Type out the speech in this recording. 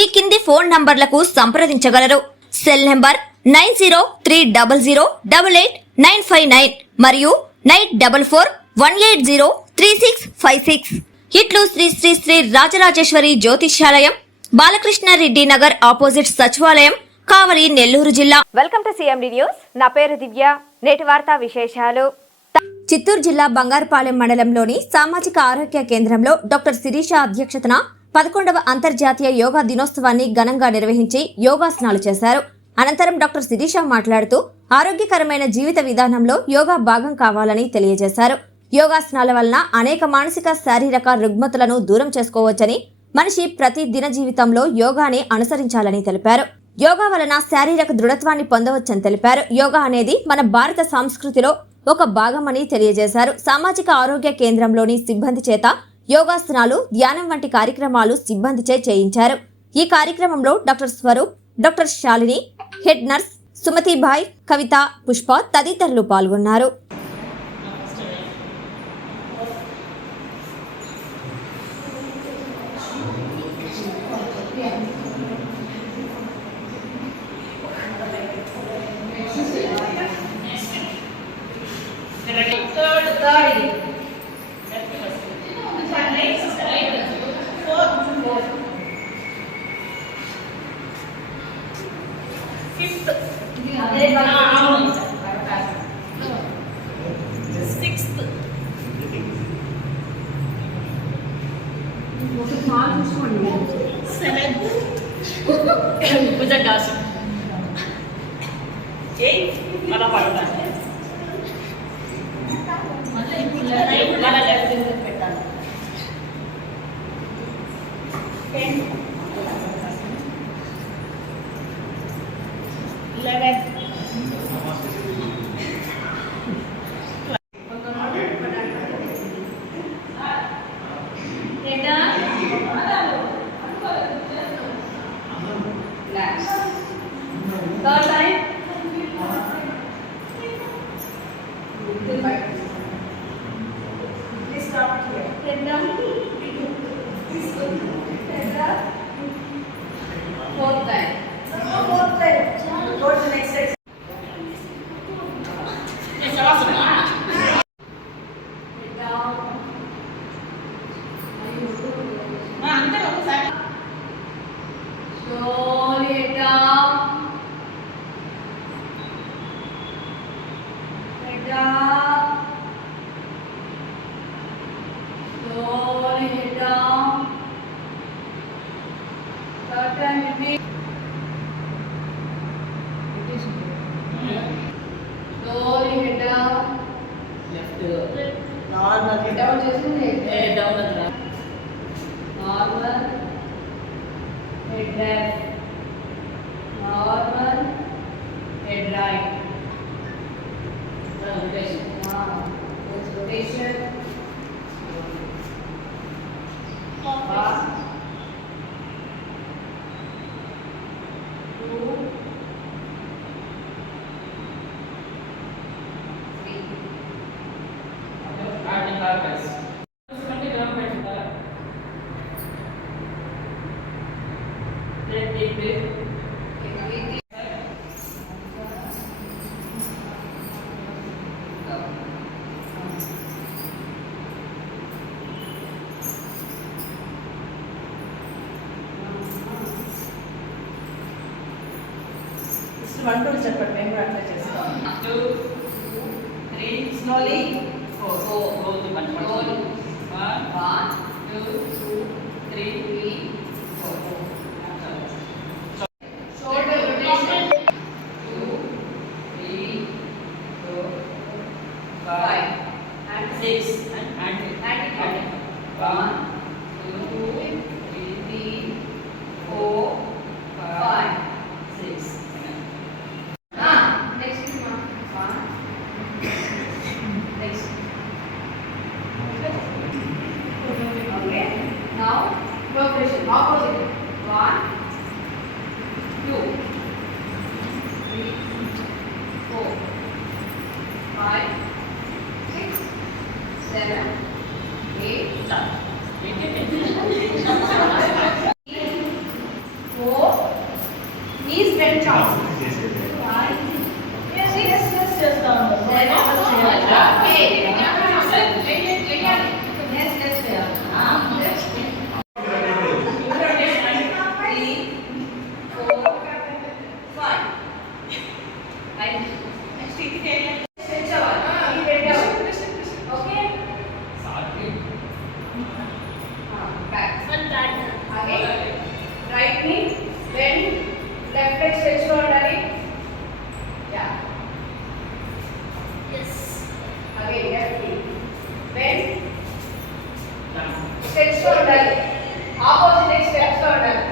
ఈ కింది ఫోన్ నంబర్లకు సంప్రదించగలరు. Cell number nine zero three double zero double eight nine five nine మరియు nine double four one eight zero three six five six. ఇట్లు శ్రీ శ్రీ శ్రీ రాజరాజేశ్వరి జ్యోతిష్యాలయం Balakrishna Reddy Nagar opposite సచివాలయం కావలి నెల్లూరు జిల్లా. Welcome to CMD news. నా పేరు దివ్య. నేటి వార్తా విశేషాలు. చిత్తూరు జిల్లా బంగారుపాలెం మండలంలోని సామాజిక ఆరోగ్య కేంద్రంలో డాక్టర్ శిరీష అధ్యక్షతన పదకొండవ అంతర్జాతీయ యోగా దినోత్సవాన్ని ఘనంగా నిర్వహించి యోగాసనాలు చేశారు. అనంతరం డాక్టర్ శిరీష మాట్లాడుతూ ఆరోగ్యకరమైన జీవిత విధానంలో యోగా భాగం కావాలని తెలియజేశారు. యోగాసనాల వలన అనేక మానసిక శారీరక రుగ్మతులను దూరం చేసుకోవచ్చని మనిషి ప్రతి దిన జీవితంలో యోగాని అనుసరించాలని తెలిపారు. యోగా వలన శారీరక దృఢత్వాన్ని పొందవచ్చని తెలిపారు. యోగా అనేది మన భారత సంస్కృతిలో ఒక భాగమని తెలియజేశారు. సామాజిక ఆరోగ్య కేంద్రంలోని సిబ్బంది చేత యోగాసనాలు ధ్యానం వంటి కార్యక్రమాలు సిబ్బందిచే చేయించారు. ఈ కార్యక్రమంలో doctor Swaroop doctor Shalini head nurse Sumathibai Kavitha Pushpa తదితరులు పాల్గొన్నారు. భుజంగాసనం చేయి మన పడతా మన లెఫ్ట్ పెట్టాలి? divide. Please start here. Tetra, this tetra, fourth time. So fourth time. Go to next section. Normal Head down చేసింది. డౌన్ అట్లా Normal. Head left. Normal. Head right. Rotation one two చెప్పండి మేము కూడా అట్లా చేస్తాం. Two three slowly four four goal one One, two three. Four Okay? Ah, back. Again. Right knee bend. Left leg stretch out ఉండాలి. Yeah. Again, left knee. Bend. Stretch out ఉండాలి. Opposite leg stretch out ఉండాలి.